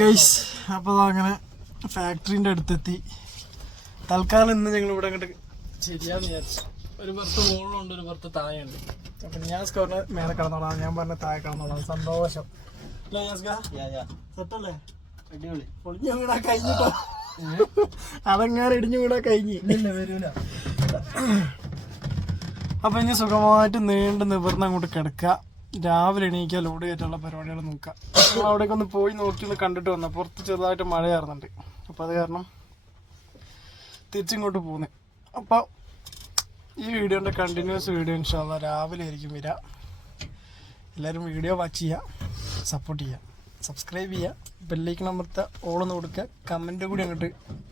Guys അപ്പോൾ അങ്ങനെ ഫാക്ടറിന്റെ അടുത്തെത്തി. തൽക്കാലം ഇന്ന് ഞങ്ങൾ ഇവിടെ അങ്ങോട്ട് ശരിയാന്ന് വിചാരിച്ചു. ഒരു പുറത്ത് മുകളിലുണ്ട് ഒരു പുറത്ത് താഴെയുണ്ട് അപ്പം ഞാൻ സ്കോറിന് മേലെ കിടന്നോളാം. ഞാൻ പറഞ്ഞ താഴെ കിടന്നോളാം. സന്തോഷം. അല്ലേ യാസ്ക? സെറ്റല്ലേ? അടിപൊളി. പൊളിഞ്ഞു വീടാ കഴിഞ്ഞിട്ടോ അതെങ്ങനെ ഇടിഞ്ഞു വീടാ കഴിഞ്ഞ്. വരൂല. അപ്പൊ ഇനി സുഖമായിട്ട് നീണ്ട് നിവർന്ന് അങ്ങോട്ട് കിടക്കുക. രാവിലെ എണീക്കുക ലോഡ് കയറ്റാനുള്ള പരിപാടികൾ നോക്കാം നമ്മൾ അവിടേക്ക് ഒന്ന് പോയി നോക്കി ഒന്ന് കണ്ടിട്ട് വന്ന. പുറത്ത് ചെറുതായിട്ട് മഴയാറുന്നുണ്ട് അപ്പോൾ അത് കാരണം തിരിച്ചിങ്ങോട്ട് പോകുന്നത് അപ്പോൾ ഈ വീഡിയോന്റെ കണ്ടിന്യൂസ് വീഡിയോ ഇൻഷാല്ല രാവിലെ ആയിരിക്കും വരിക എല്ലാവരും വീഡിയോ വാച്ച് ചെയ്യുക സപ്പോർട്ട് ചെയ്യുക സബ്സ്ക്രൈബ് ചെയ്യുക ബെല്ലേക്ക് അമർത്തുക ഓളൊന്ന് കൊടുക്കുക കമന്റ് കൂടി അങ്ങോട്ട്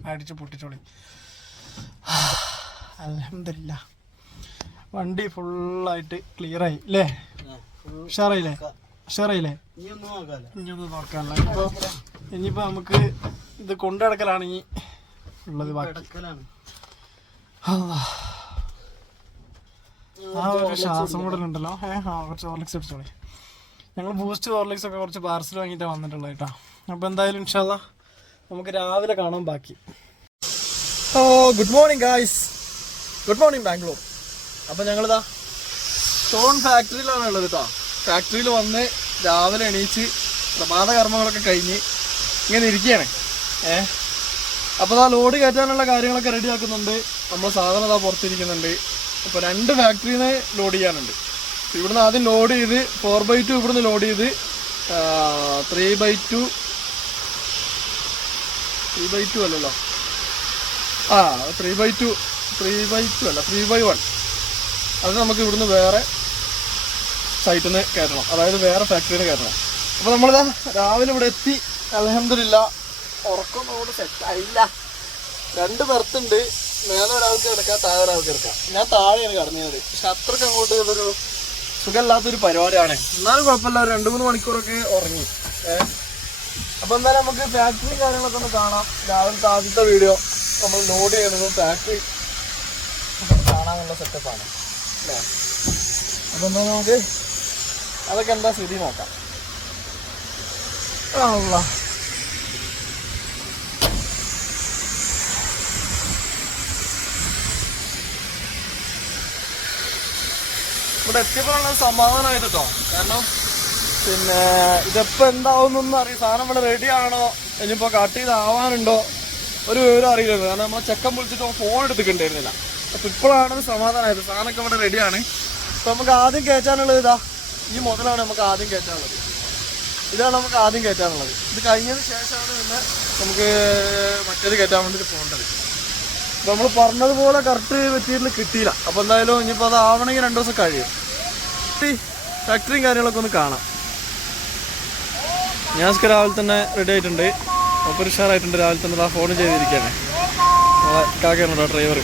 അടിച്ച് പൊട്ടിച്ചോളി. അലഹമില്ല വണ്ടി ഫുള്ളായിട്ട് ക്ലിയറായി അല്ലേ ഉഷാറായില്ലേ? ഉഷാറായില്ലേ? ഇനിയൊന്നും നോക്കാനല്ല. ഇപ്പോൾ ഇനിയിപ്പോൾ നമുക്ക് ഇത് കൊണ്ടടക്കലാണെങ്കിൽ ഇനി ഉള്ളത് ബാക്കി. ആ ഒരു ശ്വാസം കൂടലുണ്ടല്ലോ ഉണ്ടല്ലോ ആ കുറച്ച് ഹോർലിക്സ് അടിച്ചോളി. ഞങ്ങൾ ബൂസ്റ്റ് ഹോർലിക്സ് ഒക്കെ കുറച്ച് പാർസൽ വാങ്ങിയിട്ടാണ് വന്നിട്ടുള്ളത് കേട്ടോ. അപ്പോൾ എന്തായാലും ഇൻഷാല്ല നമുക്ക് രാവിലെ കാണാം ബാക്കി. ഓ good morning guys good morning Bangalore അപ്പോൾ ഞങ്ങളിതാ സ്റ്റോൺ ഫാക്ടറിയിലാണ് ഉള്ളത് കേട്ടോ. ഫാക്ടറിയിൽ വന്ന് രാവിലെ എണീച്ച് പ്രഭാത കർമ്മങ്ങളൊക്കെ കഴിഞ്ഞ് ഇങ്ങനെ ഇരിക്കുകയാണ്. ഏ? അപ്പോൾ ആ ലോഡ് കയറ്റാനുള്ള കാര്യങ്ങളൊക്കെ റെഡി ആക്കുന്നുണ്ട്. നമ്മൾ സാധനം അതാ പുറത്തിരിക്കുന്നുണ്ട്. അപ്പോൾ രണ്ട് ഫാക്ടറിയിൽ നിന്ന് ലോഡ് ചെയ്യാനുണ്ട്. ഇവിടുന്ന് ആദ്യം ലോഡ് ചെയ്ത് ഫോർ ബൈ ടു ഇവിടുന്ന് ലോഡ് ചെയ്ത് three by two three by two അല്ലല്ലോ. ആ three by two three by two അല്ല ത്രീ ബൈ വൺ അത് നമുക്ക് ഇവിടുന്ന് വേറെ സൈറ്റിൽ നിന്ന് കയറ്റണം അതായത് വേറെ ഫാക്ടറിയിൽ നിന്ന് കയറ്റണം അപ്പോൾ നമ്മളിതാ രാവിലെ ഇവിടെ എത്തി. അലഹമില്ല ഉറക്കം അവിടെ സെറ്റ് ആയില്ല. രണ്ട് ബർത്തുണ്ട് മേലെ ഒരാൾക്ക് കിടക്കാം താഴെ ഒരാൾക്ക് കിടക്കാം. ഞാൻ താഴെയാണ് കിടന്നത്. പക്ഷെ അത്രയ്ക്ക് അങ്ങോട്ട് ഇതൊരു സുഖമില്ലാത്തൊരു പരിപാടിയാണ്. എന്നാലും കുഴപ്പമില്ല. രണ്ട് മൂന്ന് മണിക്കൂറൊക്കെ ഉറങ്ങി. ഏഹ് അപ്പം എന്തായാലും നമുക്ക് ഫാക്ടറി കാര്യങ്ങളൊക്കെ ഒന്ന് കാണാം. രാവിലത്തെ ആദ്യത്തെ വീഡിയോ നമ്മൾ ലോഡ് ചെയ്യുന്നതും ഫാക്ടറി കാണാനുള്ള സെറ്റപ്പാണ് അല്ലേ? അപ്പൊ എന്താ നമുക്ക് അതൊക്കെ എന്താ സ്ഥിതി നോക്കാം. ഇവിടെ എത്തിയപ്പോഴുള്ള സമാധാനമായിട്ട് കേട്ടോ കാരണം പിന്നെ ഇതെപ്പോ എന്താവുന്നൊന്നും അറിയാം സാധനം ഇവിടെ റെഡി ആണോ? ഇനിയിപ്പോ കട്ട് ചെയ്താവാനുണ്ടോ ഒരു വിവരം അറിയില്ല. കാരണം നമ്മളെ ചെക്കൻ വിളിച്ചിട്ട് ഫോൺ എടുത്തിട്ടുണ്ടായിരുന്നില്ല. അപ്പൊ ഇപ്പോഴാണ് സമാധാനമായത്. സാധനമൊക്കെ ഇവിടെ റെഡിയാണ് അപ്പൊ നമുക്ക് ആദ്യം കയറ്റാനുള്ളത് ഇതാ. ഈ മുതലാണ് നമുക്ക് ആദ്യം കയറ്റാനുള്ളത് ഇതാണ് നമുക്ക് ആദ്യം കയറ്റാനുള്ളത് ഇത് കഴിഞ്ഞതിന് ശേഷമാണ് പിന്നെ നമുക്ക് മറ്റേത് കയറ്റാൻ വേണ്ടിയിട്ട് പോകേണ്ടത്. നമ്മൾ പറഞ്ഞതുപോലെ കറക്റ്റ് മെറ്റീരിയൽ കിട്ടിയില്ല. അപ്പോൾ എന്തായാലും ഇനിയിപ്പോൾ അത് ആവണമെങ്കിൽ രണ്ടു ദിവസം കഴിയും. ഫാക്ടറിയും കാര്യങ്ങളൊക്കെ ഒന്ന് കാണാം. ഞാൻ രാവിലെ തന്നെ റെഡി ആയിട്ടുണ്ട്. ഒപ്പം ഉഷാറായിട്ടുണ്ട്. രാവിലെ തന്നെ ആ ഫോൺ ചെയ്തിരിക്കുകയാണ്. നമ്മളെ ഡ്രൈവർ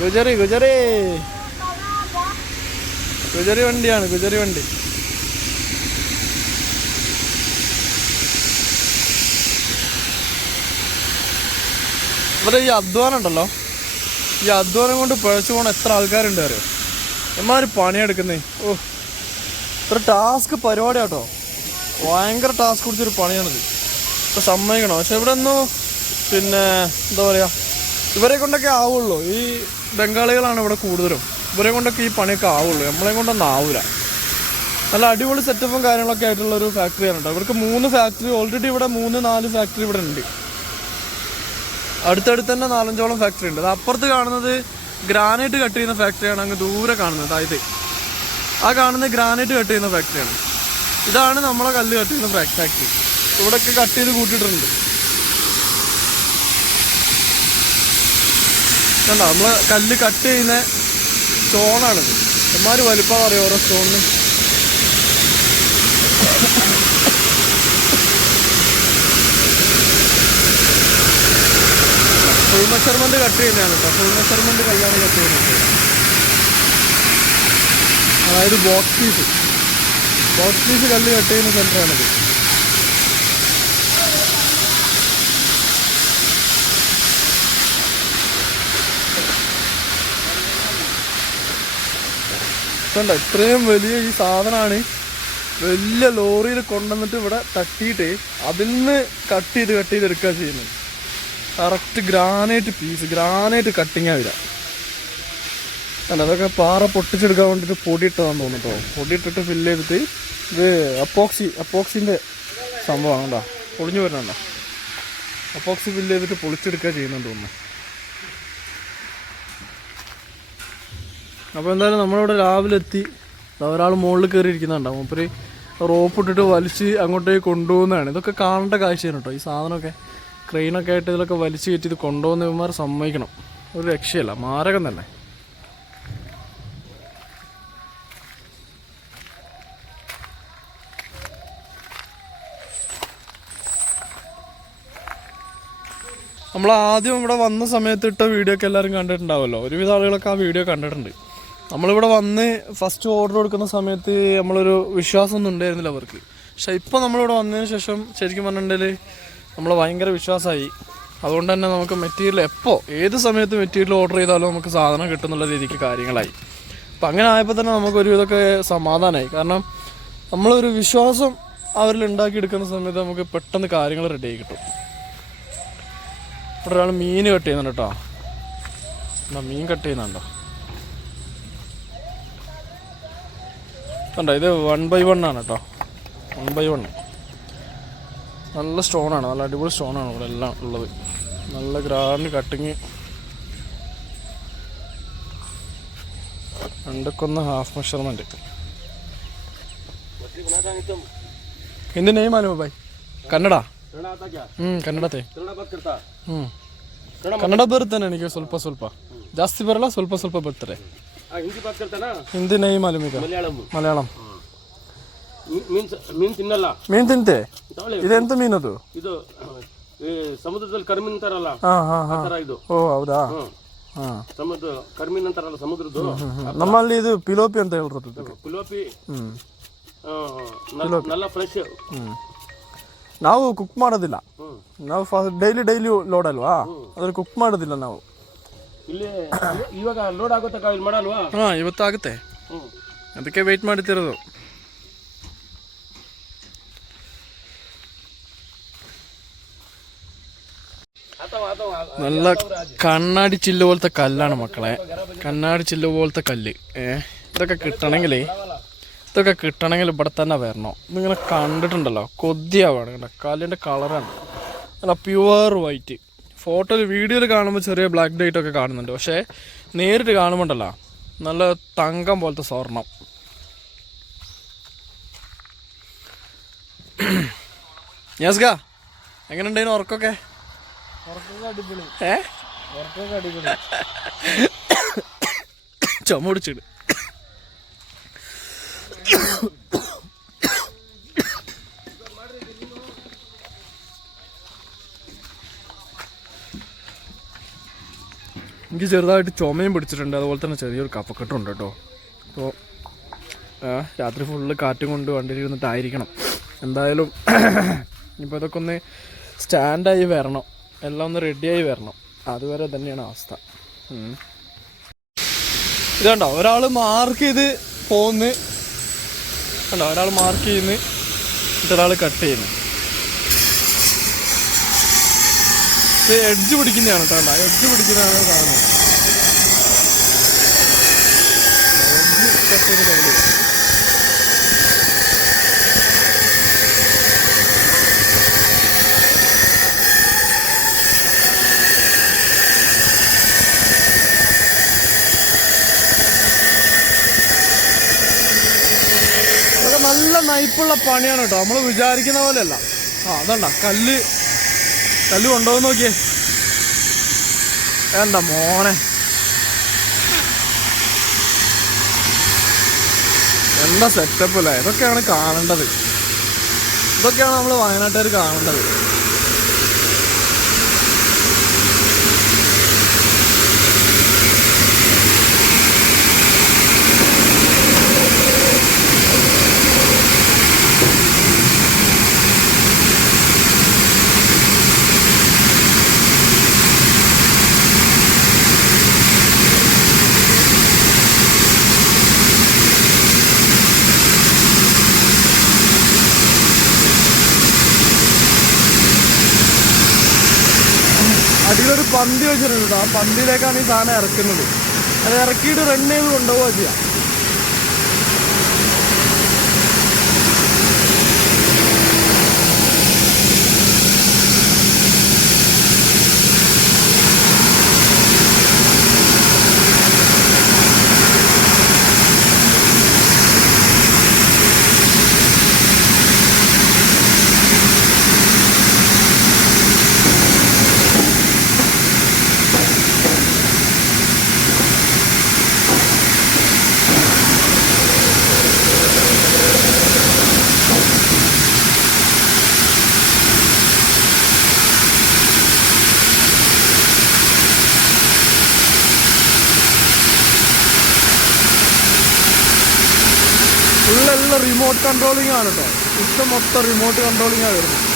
ഗുജറി ഗുജറി. ഗുജറി വണ്ടിയാണ് ഗുജറി വണ്ടി. ഇവിടെ ഈ അധ്വാനം ഉണ്ടല്ലോ. ഈ അധ്വാനം കൊണ്ട് പിഴച്ചു പോണ എത്ര ആൾക്കാരുണ്ട് അറിയോ? എമ്മാര് പണിയെടുക്കുന്നേ. ഓ ഇത്ര ടാസ്ക് പരിപാടി പരിപാടിയാട്ടോ. ഭയങ്കര ടാസ്ക് കൊടുത്തൊരു പണിയാണിത്. ഇപ്പൊ സമ്മതിക്കണം? പക്ഷെ ഇവിടെ ഒന്നും പിന്നെ എന്താ പറയാ? ഇവരെ കൊണ്ടൊക്കെ ആവുള്ളൂ. ഈ ബംഗാളികളാണ് ഇവിടെ കൂടുതലും. ഇവരെ കൊണ്ടൊക്കെ ഈ പണിയൊക്കെ ആവുള്ളൂ. നമ്മളെ കൊണ്ടൊന്നും ആവൂല. നല്ല അടിപൊളി സെറ്റപ്പും കാര്യങ്ങളൊക്കെ ആയിട്ടുള്ള ഒരു ഫാക്ടറിയാണ് കേട്ടോ ഇവർക്ക് മൂന്ന് ഫാക്ടറി ഓൾറെഡി ഇവിടെ മൂന്ന് നാല് ഫാക്ടറി ഇവിടെ ഉണ്ട്. അടുത്തടുത്ത് തന്നെ നാലഞ്ചോളം ഫാക്ടറി ഉണ്ട്. അത് അപ്പുറത്ത് കാണുന്നത് ഗ്രാനൈറ്റ് കട്ട് ചെയ്യുന്ന ഫാക്ടറിയാണ് അങ്ങ് ദൂരെ കാണുന്നത്. അതായത് ആ കാണുന്നത് ഗ്രാനൈറ്റ് കട്ട് ചെയ്യുന്ന ഫാക്ടറിയാണ് ഇതാണ് നമ്മളെ കല്ല് കട്ട് ചെയ്യുന്ന ഫാക്ടറി ഇവിടെയൊക്കെ കട്ട് ചെയ്ത് കൂട്ടിയിട്ടുണ്ട്. കണ്ടോ നമ്മൾ കല്ല് കട്ട് ചെയ്യുന്ന സ്റ്റോണാണിത് എമ്മാര് വലിപ്പം അറിയാം ഓരോ സ്റ്റോണിന് ഫുൾ കട്ട് ചെയ്യുന്നതാണ് കേട്ടോ ഫുൾ മെഷർമെന്റ് കല്ലാണ് കട്ട് ചെയ്യുന്നത്. അതായത് ബോക്സ് പീസ് ബോക്സ് പീസ് കല്ല് കട്ട് ചെയ്യുന്ന സെന്ററാണിത് കണ്ട ഇത്രയും വലിയ ഈ സാധനമാണ് വലിയ ലോറിയിൽ കൊണ്ടുവന്നിട്ട് ഇവിടെ തട്ടിയിട്ട് അതിൽ നിന്ന് കട്ട് ചെയ്ത് കട്ട് ചെയ്ത് എടുക്കുക ചെയ്യുന്നത്. കറക്റ്റ് ഗ്രാനൈറ്റ് പീസ് ഗ്രാനൈറ്റ് കട്ടിങ്ങാ വരിക അല്ല അതൊക്കെ പാറ പൊട്ടിച്ചെടുക്കാൻ വേണ്ടിയിട്ട് പൊടിയിട്ടതാന്ന് തോന്നുന്നു പൊടിയിട്ടിട്ട് ഫില്ല് ചെയ്തിട്ട് ഇത് അപ്പോക്സി അപ്പോക്സിന്റെ സംഭവമാണ് കേട്ടോ പൊളിഞ്ഞു വരുന്നുണ്ടോ അപ്പോക്സി ഫില്ല് ചെയ്തിട്ട് പൊളിച്ചെടുക്കുക ചെയ്യുന്നുണ്ട് തോന്നുന്നു. അപ്പോൾ എന്തായാലും നമ്മളിവിടെ രാവിലെ എത്തി. ഒരാൾ മുകളിൽ കയറി ഇരിക്കുന്നുണ്ടാവും മൂപ്പര് റോപ്പ് ഇട്ടിട്ട് വലിച്ച് അങ്ങോട്ടേക്ക് കൊണ്ടുപോകുന്നതാണ്. ഇതൊക്കെ കാണേണ്ട കാഴ്ചയാണ് കേട്ടോ. ഈ സാധനമൊക്കെ ക്രെയിനൊക്കെ ആയിട്ട് ഇതിലൊക്കെ വലിച്ച് കയറ്റി ഇത് കൊണ്ടുപോകുന്ന ഇവന്മാർ സമ്മതിക്കണം. ഒരു രക്ഷയല്ല. മാരകം തന്നെ. നമ്മൾ ആദ്യം ഇവിടെ വന്ന സമയത്ത് ഇട്ട വീഡിയോ ഒക്കെ എല്ലാവരും കണ്ടിട്ടുണ്ടാവുമല്ലോ. ഒരുവിധ ആളുകളൊക്കെ ആ വീഡിയോ കണ്ടിട്ടുണ്ട്. നമ്മളിവിടെ വന്ന് ഫസ്റ്റ് ഓർഡർ കൊടുക്കുന്ന സമയത്ത് നമ്മളൊരു വിശ്വാസമൊന്നും ഉണ്ടായിരുന്നില്ല അവർക്ക്. പക്ഷെ ഇപ്പൊ നമ്മളിവിടെ വന്നതിന് ശേഷം ശരിക്കും പറഞ്ഞിട്ടുണ്ടെങ്കിൽ നമ്മൾ ഭയങ്കര വിശ്വാസമായി. അതുകൊണ്ട് തന്നെ നമുക്ക് മെറ്റീരിയൽ എപ്പോൾ ഏത് സമയത്ത് മെറ്റീരിയൽ ഓർഡർ ചെയ്താലും നമുക്ക് സാധനം കിട്ടുന്നുള്ള രീതിക്ക് കാര്യങ്ങളായി. അപ്പം അങ്ങനെ ആയപ്പോൾ തന്നെ നമുക്ക് ഒരു ഇതൊക്കെ സമാധാനമായി കാരണം നമ്മളൊരു വിശ്വാസം അവരിൽ ഉണ്ടാക്കി ഉണ്ടാക്കിയെടുക്കുന്ന സമയത്ത് നമുക്ക് പെട്ടെന്ന് കാര്യങ്ങൾ റെഡി ആയി കിട്ടും. ഇവിടെ ഒരാൾ മീൻ കട്ട് ചെയ്യുന്നുണ്ട് കേട്ടോ. മീൻ കട്ട് ചെയ്യുന്നുണ്ടോ? കണ്ടോ ഇത് വൺ ബൈ വൺ ആണ് കേട്ടോ വൺ ബൈ വൺ നല്ല സ്റ്റോണാണ് നല്ല അടിപൊളി സ്റ്റോണാണ് ഇവിടെ എല്ലാം ഉള്ളത് നല്ല ഗ്രാൻഡ് കട്ടിങ് രണ്ടൊക്കൊന്ന് ഹാഫ് മെഷർമെൻറ്റ് ಹಿಂದಿ ನೇಮ್ ಮಾಲೂಮ್ ಬಾಯ್ ಕನ್ನಡ ಹ್ಞೂ ಕನ್ನಡತೆ ಹ್ಞೂ ಕನ್ನಡ ಬರುತ್ತೆ ನನಗೆ ಸ್ವಲ್ಪ ಸ್ವಲ್ಪ ಜಾಸ್ತಿ ಬರಲ್ಲ ಸ್ವಲ್ಪ ಸ್ವಲ್ಪ ಬರ್ತಾರೆ ಹಿಂದಿ ಬಾತ್ ಕರ್ತಾನ ಹಿಂದಿ ನೈ ಮಾಲೂಮ್ ಈಗ. ಮಲಯಾಳಂ. ಮಲಯಾಳಂ. ಮೀನ್ ಸ- ಮೀನ್ ತಿನ್ನಲ್ಲ? ಮೀನು ತಿಂತೆ? ಇದೆಂತ ಇದೆಂತ ಅದು ಇದು ಈ ಸಮುದ್ರದಲ್ಲಿ ಕರ್ಮೀನ್ ಅಂತಾರಲ್ಲ? ಹಾಂ ಹಾಂ ಇದು. ಓ ಹೌದಾ? ಹ್ಮ್ ಹಾಂ. ಸಮುದ್ರ ಕರ್ಮೀನ್ ಅಂತಾರಲ್ಲ ಸಮುದ್ರದ್ದು? ನಮ್ಮಲ್ಲಿ ಇದು ಪಿಲೋಪಿ ಅಂತ ಹೇಳಿರೋದು ಪಿಲೋಪಿ? ಕುಲೋಪಿ ಆ, ನ- ನಲ್ಲ ಫ್ರೆಶ್ ನಾವು ಕುಕ್ ಮಾಡೋದಿಲ್ಲ. ಹ್ಮ್. ನಾವು ಡೈಲಿ ಡೈಲಿ ಲೋಡ್ ಅಲ್ವಾ? ಅದ್ರ ಕುಕ್ ಮಾಡೋದಿಲ್ಲ ನಾವು. ಇಲ್ಲಿ ಇವಾಗ ಲೋಡ್ ಆಗೋ ತಕ ಇಲ್ಲಿ ಮಾಡಲ್ವಾ ಹಾಂ ಇವತ್ತಾಗುತ್ತೆ ಹ್ಮ್ ಅದಕ್ಕೆ ವೆಯ್ಟ್ ಮಾಡ್ತಿರೋದು ಅಥವಾ ಅಥವಾ നല്ല കണ്ണാടി ചില്ല് പോലത്തെ കല്ലാണ് മക്കളെ കണ്ണാടി ചില്ല് പോലത്തെ കല്ല് ഏ ഇതൊക്കെ കിട്ടണമെങ്കിൽ ഇതൊക്കെ കിട്ടണമെങ്കിൽ ഇവിടെ തന്നെ വരണം ഇതിങ്ങനെ കണ്ടിട്ടുണ്ടല്ലോ കൊതിയാവാണ് കണ്ടോ കല്ലിൻ്റെ കളറാണ് നല്ല പ്യുവർ വൈറ്റ് ഫോട്ടോയിൽ വീഡിയോയിൽ കാണുമ്പോൾ ചെറിയ ബ്ലാക്ക് ഡേറ്റ് ഒക്കെ കാണുന്നുണ്ട്. പക്ഷേ നേരിട്ട് കാണുമ്പോണ്ടല്ല നല്ല തങ്കം പോലത്തെ സ്വർണം. യാസ്ക എങ്ങനെയുണ്ടായിരുന്നു ഉറക്കൊക്കെ? ഏ? ചുമ പിടിച്ചിട് എനിക്ക് ചെറുതായിട്ട് ചുമയും പിടിച്ചിട്ടുണ്ട്. അതുപോലെ തന്നെ ചെറിയൊരു കഫക്കെട്ടുണ്ട് കേട്ടോ. അപ്പോൾ രാത്രി ഫുള്ള് കാറ്റും കൊണ്ട് വണ്ടിയിൽ ഇരുന്നിട്ടായിരിക്കണം എന്തായാലും ഇപ്പോൾ ഇതൊക്കെ ഒന്ന് സ്റ്റാൻഡായി വരണം. എല്ലാം ഒന്ന് റെഡിയായി വരണം. അതുവരെ തന്നെയാണ് അവസ്ഥ. ഇതുണ്ടോ ഒരാൾ മാർക്ക് ചെയ്ത് പോന്ന്. കണ്ടോ ഒരാൾ മാർക്ക് ചെയ്യുന്നു. മറ്റൊരാൾ കട്ട് ചെയ്യുന്നു. എഡ്ജ് പിടിക്കുന്നതാണ് കേട്ടോ. എഡ്ജ് പിടിക്കുന്നതാണ് കാണുന്നത്. ഇതൊക്കെ നല്ല നൈപ്പുള്ള പണിയാണ് കേട്ടോ. നമ്മൾ വിചാരിക്കുന്ന പോലെയല്ല. ആ അതണ്ട കല്ല് കല്ല് കൊണ്ടുപോകുന്ന നോക്കിയേ. എന്താ മോനെ. എന്താ സെറ്റപ്പ് അല്ലേ ഇതൊക്കെയാണ് കാണേണ്ടത്. ഇതൊക്കെയാണ് നമ്മൾ വയനാട്ടുകാർ കാണേണ്ടത്. പന്തി വെച്ചിട്ടുണ്ട്. ആ പന്തിയിലേക്കാണ് ഈ സാധനം ഇറക്കുന്നത്. അത് ഇറക്കിയിട്ട് റൺ ചെയ്ത് കൊണ്ടുപോവുക ചെയ്യാം. റിമോട്ട് കൺട്രോളിംഗ് ആണ് കേട്ടോ സിസ്റ്റം മൊത്തം റിമോട്ട് കൺട്രോളിംഗ് ആണ് വരുന്നത്.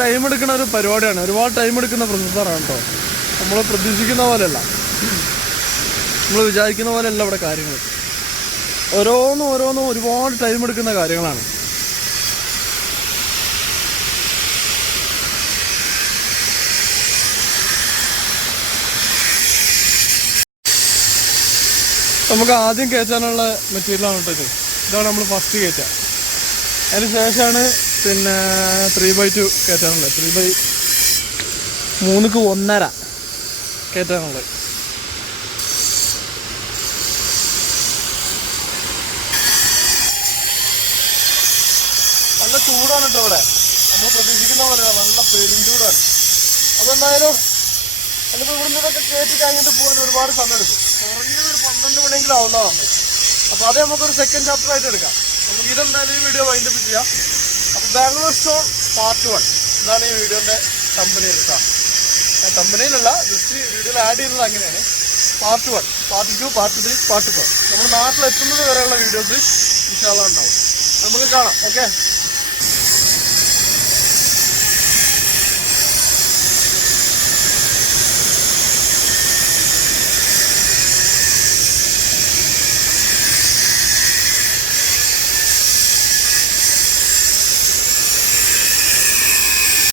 ടൈം എടുക്കുന്ന ഒരു പരിപാടിയാണ്. ഒരുപാട് ടൈം എടുക്കുന്ന പ്രൊസസ്സറാണ് കേട്ടോ നമ്മൾ പ്രതീക്ഷിക്കുന്ന പോലെയല്ല. നമ്മൾ വിചാരിക്കുന്ന പോലെയല്ല ഇവിടെ കാര്യങ്ങൾ ഓരോന്നും ഓരോന്നും ഒരുപാട് ടൈം എടുക്കുന്ന കാര്യങ്ങളാണ്. നമുക്ക് ആദ്യം കയറ്റാനുള്ള മെറ്റീരിയലാണ് കേട്ടോ ഇത്. ഇതാണ് നമ്മൾ ഫസ്റ്റ് കയറ്റുക. അതിന് ശേഷമാണ് പിന്നെ ത്രീ ബൈ ടു കയറ്റാനുള്ളത് ത്രീ ബൈ മൂന്നുക്ക് ഒന്നര കയറ്റാനുള്ളത് നല്ല ചൂടാണ് കേട്ടോ ഇവിടെ. നമ്മൾ പ്രതീക്ഷിക്കുന്ന പോലെ നല്ല പെരും ചൂടാണ്. അപ്പോൾ എന്തായാലും അതിപ്പോ ഇവിടുന്ന് ഇതൊക്കെ കയറ്റി കഴിഞ്ഞിട്ട് പോകാൻ ഒരുപാട് സമയം എടുക്കും കുറഞ്ഞത് ഒരു പന്ത്രണ്ട് മണിയെങ്കിലും ആവുന്നതാണ്. അപ്പോൾ അത് നമുക്കൊരു സെക്കൻഡ് ചാപ്റ്റർ ആയിട്ട് എടുക്കാം. നമുക്ക് ഇതെന്തായാലും ഈ വീഡിയോ വൈൻഡപ്പ് ചെയ്യാം. Bangalore stone part one. എന്നാണ് ഈ വീഡിയോന്റെ കമ്പനി കേട്ടോ കമ്പനിയിലല്ല ജസ്റ്റ് വീഡിയോയിൽ ആഡ് ചെയ്യുന്നത് അങ്ങനെയാണ്. Part one part two part three part four നമ്മുടെ നാട്ടിലെത്തുന്നത് വരെയുള്ള വീഡിയോസ് ഇൻഷാല്ല ഉണ്ടാവും. നമുക്ക് കാണാം ഓക്കെ